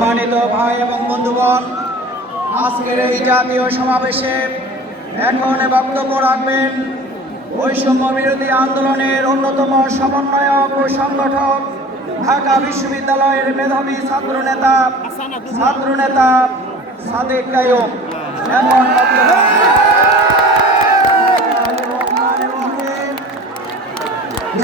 সম্মানিত ভাই এবং বন্ধুগণ, আজকের এই জাতীয় সমাবেশে এখন বক্তব্য রাখবেন বৈষম্য বিরোধী আন্দোলনের অন্যতম সমন্বয়ক ও সংগঠক, ঢাকা বিশ্ববিদ্যালয়ের মেধাবী ছাত্রনেতা সাদেক কাইয়ুম। এখন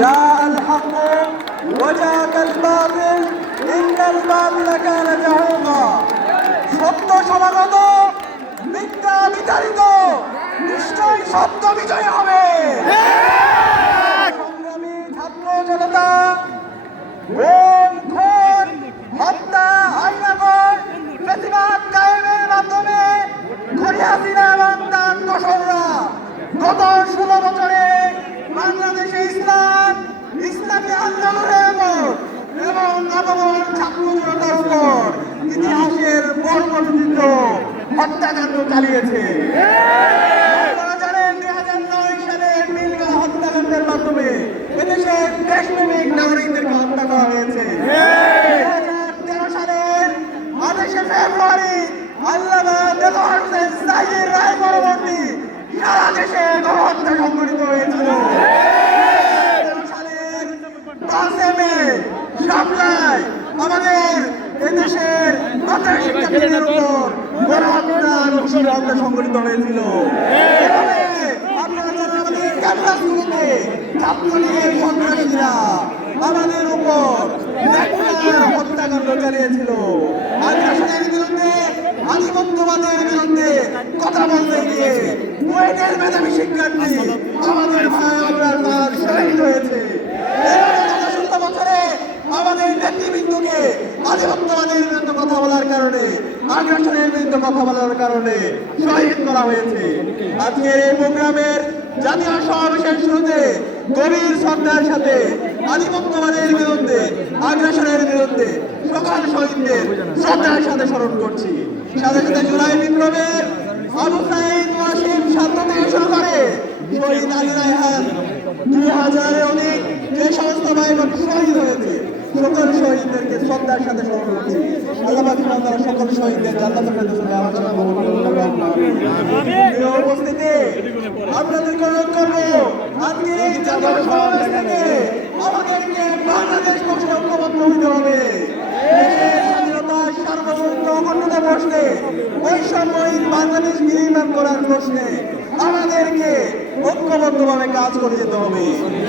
جاء الحق وجاء الباطل إن الباطل كان زهوقا। সত্য সমাগত, মিথ্যা বিতাড়িত, নিশ্চয়ই সত্য বিজয় হবে। সংগ্রামী ছাত্র জনতা, খুন খুন হত্যা আইনাগর প্রতিবাদ কায়েমের মাধ্যমে খুনি হাসিনা এবং তার দোসররা গত 16 বছরে বাংলাদেশে ইসলামী আন্দোলনের এবং নববর্ণ ছাত্র জনতার উপর ইতিহাসের বর্বরচিত হত্যাকাণ্ড চালিয়েছে। আপনারা জানেন 2009 সালের নীলগাঁ হত্যাকাণ্ডের মাধ্যমে এদেশের দেশপ্রেমিক নাগরিকদেরকে হত্যা করা হয়েছে। 2013 সালের 28 ফেব্রুয়ারি আল্লামা দেলোয়ার হোসেন সাঈদীর রায় পরবর্তী সারা দেশে গণহত্যা সংঘটিত হয়েছিল। 2013 সালের 5 মে শাপলায় আমাদের এদেশের মাদ্রাসা শিক্ষার্থীদের উপর গণহত্যা সংঘটিত হয়েছিল। আপনারা জানেন আমাদের ক্যাম্পাসগুলোতে ছাত্রলীগের সন্ত্রাসীরা আমাদের উপর হত্যাকাণ্ড চালিয়েছিল। আগ্রাসনের বিরুদ্ধে, আধিপত্যবাদের বিরুদ্ধে কথা বলতে গিয়ে বুয়েটের মেধাবী শিক্ষার্থী আমাদের ভাই আপনার মার শহীদ হয়েছে। 16 বছরে আমাদের নেতৃবৃন্দকে আধিপত্যবাদের বিরুদ্ধে কথা বলার কারণে, আগ্রাসনের বিরুদ্ধে কথা বলার কারণে শহীদ করা হয়েছে। আজকের এই প্রোগ্রামের জাতীয় সমাবেশের শুরুতে গভীর শ্রদ্ধার সাথে আধিপত্যবাদের বিরুদ্ধে, আগ্রাসনের বিরুদ্ধে সকল শহীদদের শ্রদ্ধার সাথে স্মরণ করছি। সাথে সাথে জুলাই বিপ্লবের আবু সাঈদ ওয়াসিম ছাত্র থেকে শুরু করে শহীদ আলী রায়হান 2000-এর অনেক যে সমস্ত ভাই বোন শহীদ হয়েছে, সকল শহীদদেরকে শ্রদ্ধার সাথে স্মরণ করছি। আল্লাহ পাক তাআলা সকল শহীদদের জান্নাতুল ফেরদৌসে আমার জন্য উপস্থিতি আপনাদেরকে অনুরোধ করবো, আজকের এই জাতীয় সমাবেশ থেকে আমাদেরকে বাংলাদেশ প্রশ্নে ঐক্যবদ্ধ হতে হবে। দেশের স্বাধীনতা, সার্বভৌমত্ব, অখণ্ডতা প্রশ্নে, বৈষম্যহীন বাংলাদেশ নির্মাণ করার প্রশ্নে আমাদেরকে ঐক্যবদ্ধভাবে কাজ করে যেতে হবে।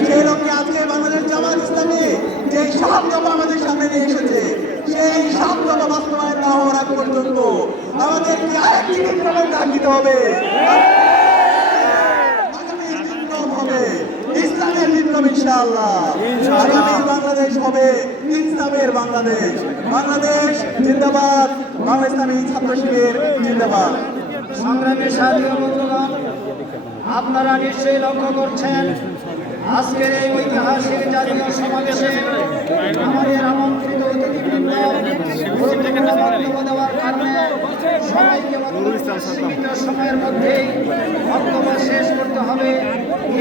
সেই লক্ষ্যে আজকে বাংলাদেশ জামাত ইসলামী যে 7 দফা আমাদের সামনে নিয়ে এসেছে, সেই 7 দফা বাস্তবায়ন না হওয়ার আগ পর্যন্ত আমাদেরকে আরেকটি বিপ্লবের ডাক দিতে হবে। আগামী বিপ্লব হবে ইসলামের বিপ্লব ইনশাআল্লাহ। আগামী বাংলাদেশ হবে ইসলামের বাংলাদেশ। বাংলাদেশ জিন্দাবাদ, বাংলা ইসলামী ছাত্র শিবির জিন্দাবাদ। সংগ্রামী সাথী বন্ধুগণ, আপনারা নিশ্চয়ই লক্ষ্য করছেন আজকের এই ঐতিহাসিক জাতীয় সমাবেশে আমাদের আমন্ত্রিত অতিথিবৃন্দ গুরুত্বপূর্ণ বক্তব্য দেওয়ার কারণে সবাইকে সীমিত সময়ের মধ্যেই বক্তব্য শেষ করতে হবে।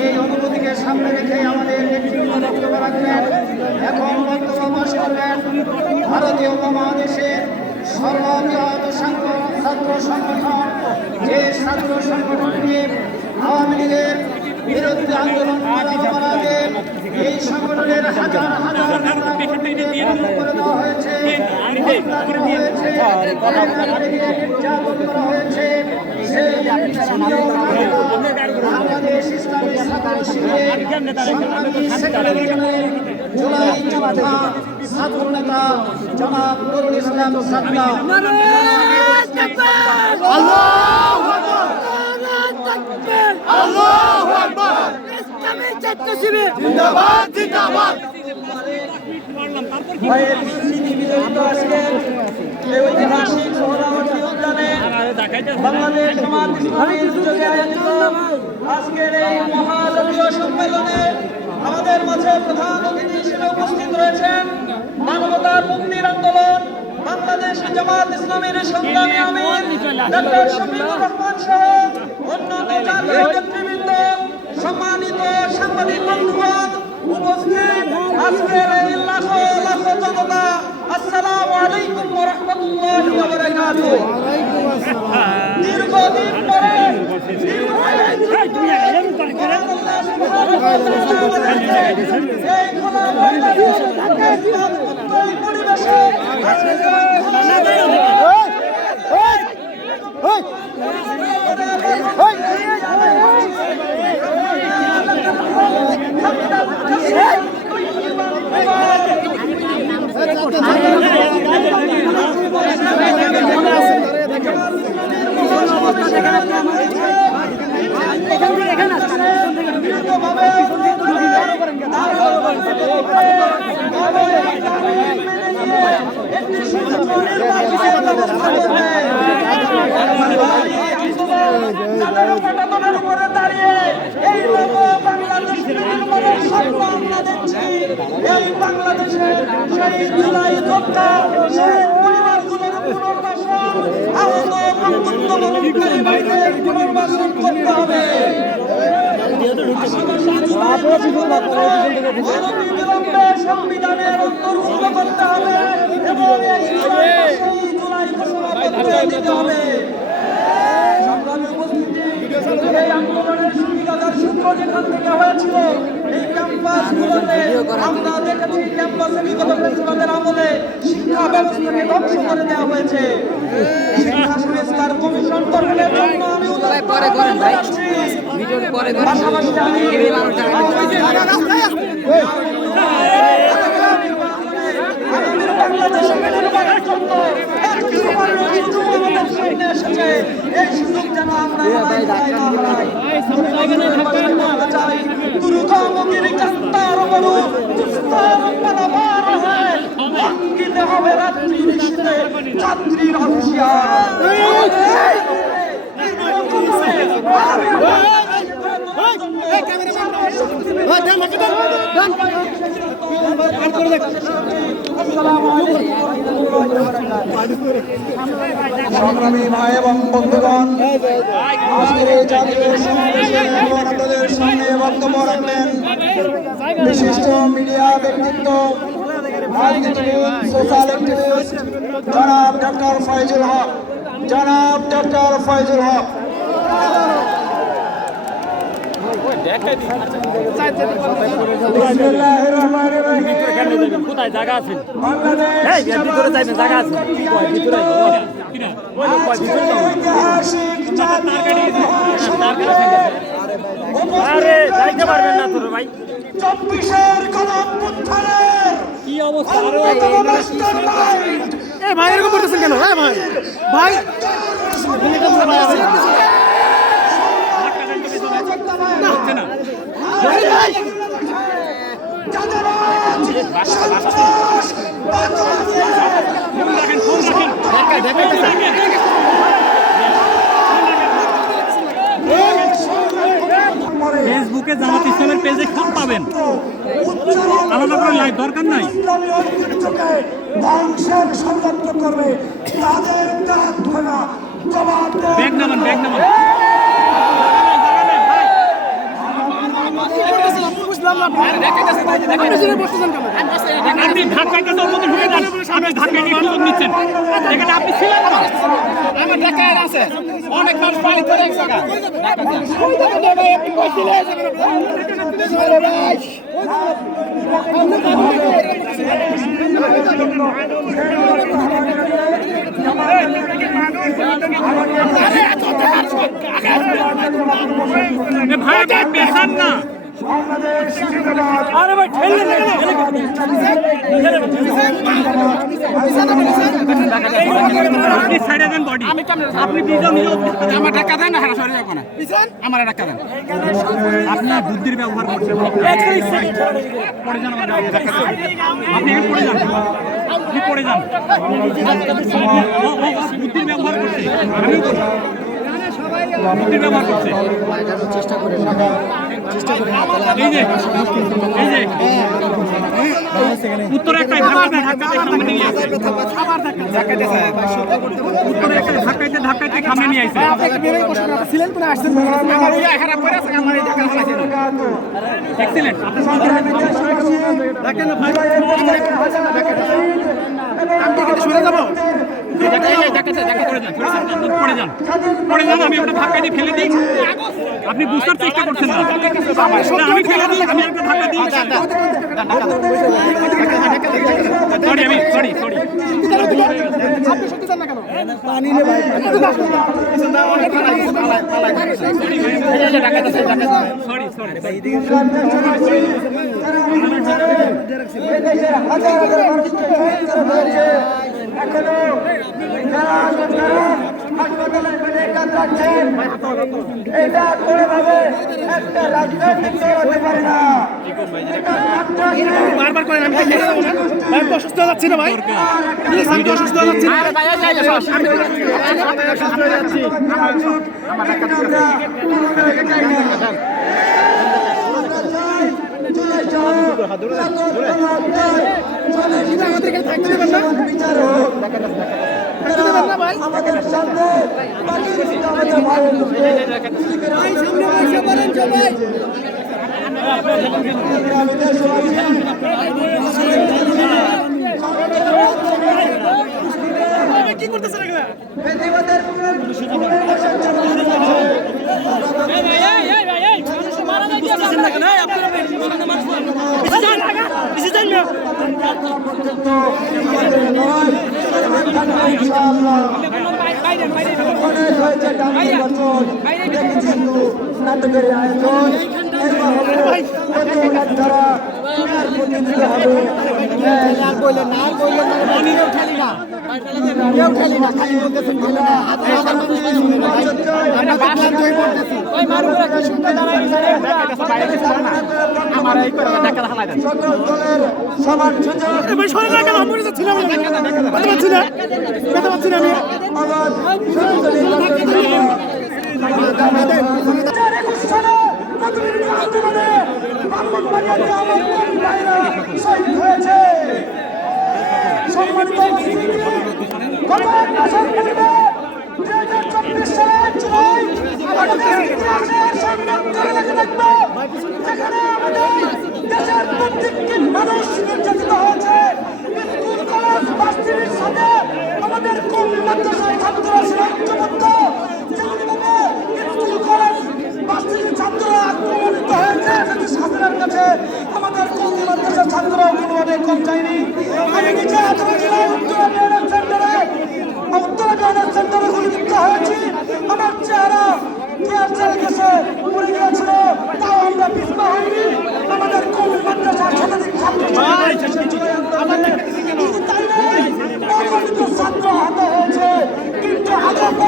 এই অনুমতিকে সামনে রেখে আমাদের নেতৃত্ব বক্তব্য রাখবেন। এখন বক্তব্য পাশ করবেন ভারতীয় উপমহাদেশের সর্ববৃহৎ ছাত্র সংগঠন, যে ছাত্র সংগঠনটি আওয়ামী লীগের বিরুদ্ধে আন্দোলন করাতে এই সংগঠনের হাজার হাজার করে দেওয়া হয়েছে, নির্যাতন করা হয়েছে। বাংলাদেশ ইসলামী ছাত্র শিবিরের সংগ্রামী সেক্রেটারি জুলাই যোদ্ধা ছাত্র নেতা জনাব নুরুল ইসলাম সাদনা। আল্লাহু আকবার, আল্লাহু আকবার। ইসলামী ছাত্র শিবির জিন্দাবাদ, জিন্দাবাদ। ভাইয়ের স্মৃতি বিজড়িত আজকে এই ঐতিহাসিক সোহরাওয়ার্দী উদ্যানে বাংলাদেশ জামাত ইসলামীর উদ্যোগে আয়োজিত আজকের এই মহাদলীয় সম্মেলনে আমাদের মাঝে প্রধান অতিথি হিসেবে উপস্থিত রয়েছেন মানবতার মুক্তির আন্দোলন বাংলাদেশ জামাত ইসলামীর সংগ্রামী আমির ডক্টর শফিকুর রহমান সহ অন্যান্য জাতীয় নেতৃবৃন্দ, সম্মানিত সাংবাদিক বন্ধুগণ, উপস্থিত আজকের এই লাখো লাখো জনতা, আসসালামু আলাইকুম ওয়া রাহমাতুল্লাহি ওয়া বারাকাতুহু। দীর্ঘদিন পরে এই খোলা পরিবেশে বাংলাদেশের সেই জুলাই যোদ্ধা সেই পরিবারগুলোর পুনর্বাসন আহত পুনর্বাসন করতে হবে। সংবিধানের অন্তর্ভুক্ত করতে হবে এবং এই জুলাই ঘোষণাপত্রে দিতে হবে। সংগ্রামী উপস্থিতি, এই আন্দোলনের সুবিধাদার সূত্র যেখান থেকে হয়েছিল এই ক্যাম্পাসগুলোতে আমরা দেখেছি ক্যাম্পাসে বিগত প্রেসিডেন্টের আমলে শিক্ষা ব্যবস্থাকে ধ্বংস করে দেওয়া হয়েছে। শিক্ষা সংস্কার কমিশন গঠনের জন্য আমি পাশাপাশি আমি বাংলাদেশের নির্মাণের জন্য সামনে এসেছে এই সুযোগ যেন আমরা চাই। দুর্গমুখীর কান্তার বড় দুস্তার পালাবার হয় ভাঙ্গিতে হবে রাত্রি নিশীথে যাত্রীর হুঁশিয়ার। সংগ্রামী ভাই এবং বন্ধুগণ, আজকের এই জাতীয় সমাবেশে আপনাদের সামনে বক্তব্য রাখবেন বিশিষ্ট মিডিয়া ব্যক্তিত্ব, রাজনীতিবিদ, সোশ্যাল অ্যাক্টিভিস্ট জনাব ডক্টর ফয়জুল হক। জনাব ডক্টর ফয়জুল হক। বিসমিল্লাহির রহমানির রহিম। কোথায় জায়গা আছে? বাংলাদেশ ভিতরে যাইবে জায়গা আছে ভিতরে ঐতিহাসিক আরে যাইতে পারবেন না তোর ভাই। 24-এর গণঅভ্যুত্থানের কি অবস্থা? অন্যতম মাস্টারমাইন্ড। এই ভাই এরকম করতেছেন কেন? ভাই ভাই ফেসবুকে জামাত ইসলামের পেজে খুব পাবেন, আলাদা করে লাইক দরকার নাই। ধ্বংসের ষড়যন্ত্র করবে তাদের ব্যাগ নামান, ব্যাগ নামান। আপনি ঢাকাকে তোর মতো ঢুকে যান, আপনি ঢাকাকে সুযোগ নিচ্ছেন, এখানে আপনি ছিলেন না। আমার ঢাকায় আছে অনেক মানুষ পানি করে এক জায়গা ভাই পেশান না। আরে ভাই ঠেলে আপনি সাইডে দেন বডি, আপনি বিজন আমার ঢাকা দেন না হারা সরে যাবো না আমার ঢাকা দেন আপনার বুদ্ধির ব্যবহার করছেন। পড়ে যান, আপনি পড়ে যান, আপনি পড়ে যান। বুদ্ধির ব্যবহার করছে, আমি বুদ্ধির ব্যবহার করছে। এই যে উত্তরে একটা ধাক্কাতে সামনে নিয়ে আসছে, উত্তরে একটা ধাক্কাইতে সামনে নিয়ে আসছে। এক্সিলেন্ট। পড়ে যান, আমি একটা ধাক্কা দিয়ে ফেলে দিই। আপনি বুঝতে চেষ্টা করছেন না। আমি ফেলে দিই, আমি একটা ধাক্কা দিই। সরি। দেশের হাজার হাজার মানুষকে শহীদ করা হয়েছে। এখনো যারা সরকার হাসপাতালের বেডে কাতরাচ্ছেন, এটা কোনোভাবে একটা রাজনৈতিক দল হতে পারে না। বারবার করেন, আমি ভাই তো অসুস্থ হয়ে যাচ্ছি না ভাই, প্লিজ আমি তো অসুস্থ হয়ে যাচ্ছি না। আমাদের সামনে আমাদের কি করতেছেন এগুলা? প্রতিবাদের নাটকের আয়োজন দ্বারা প্রতিনিধিত্ব হবে। সকল দলের সবার সুযোগ ভাই সরে রাখেন, আমি মরে যাচ্ছি না, আমি পেতে পাচ্ছি না, পেতে পাচ্ছি না আমি। আবার মানুষ নির্যাতিত হয়েছে। স্কুল কলেজ ভার্সিটির সাথে আমাদের কওমি মাদ্রাসার ছাত্ররা ছিল ঐক্যবদ্ধ। যেমনিভাবে স্কুল কলেজ ভার্সিটির ছাত্ররা আক্রমণিত হয়েছে, সেটি শাসনের কাছে আমাদের কওমি মাদ্রাসার ছাত্ররাও কোনোভাবে কম যায়নি। আমি নিজে আঠারো জেলায় উত্তরা বিহারের সেন্টারে গুলিবিদ্ধ হয়েছি। আমার চেহারা টিয়ার ছেড়ে গেছে, পড়ে গিয়েছিল, তাও আমরা পিছপা হইনি। আমাদের কওমি মাদ্রাসার শতাধিক ছাত্র ছাত্রী ছাত্র আহত হয়েছে।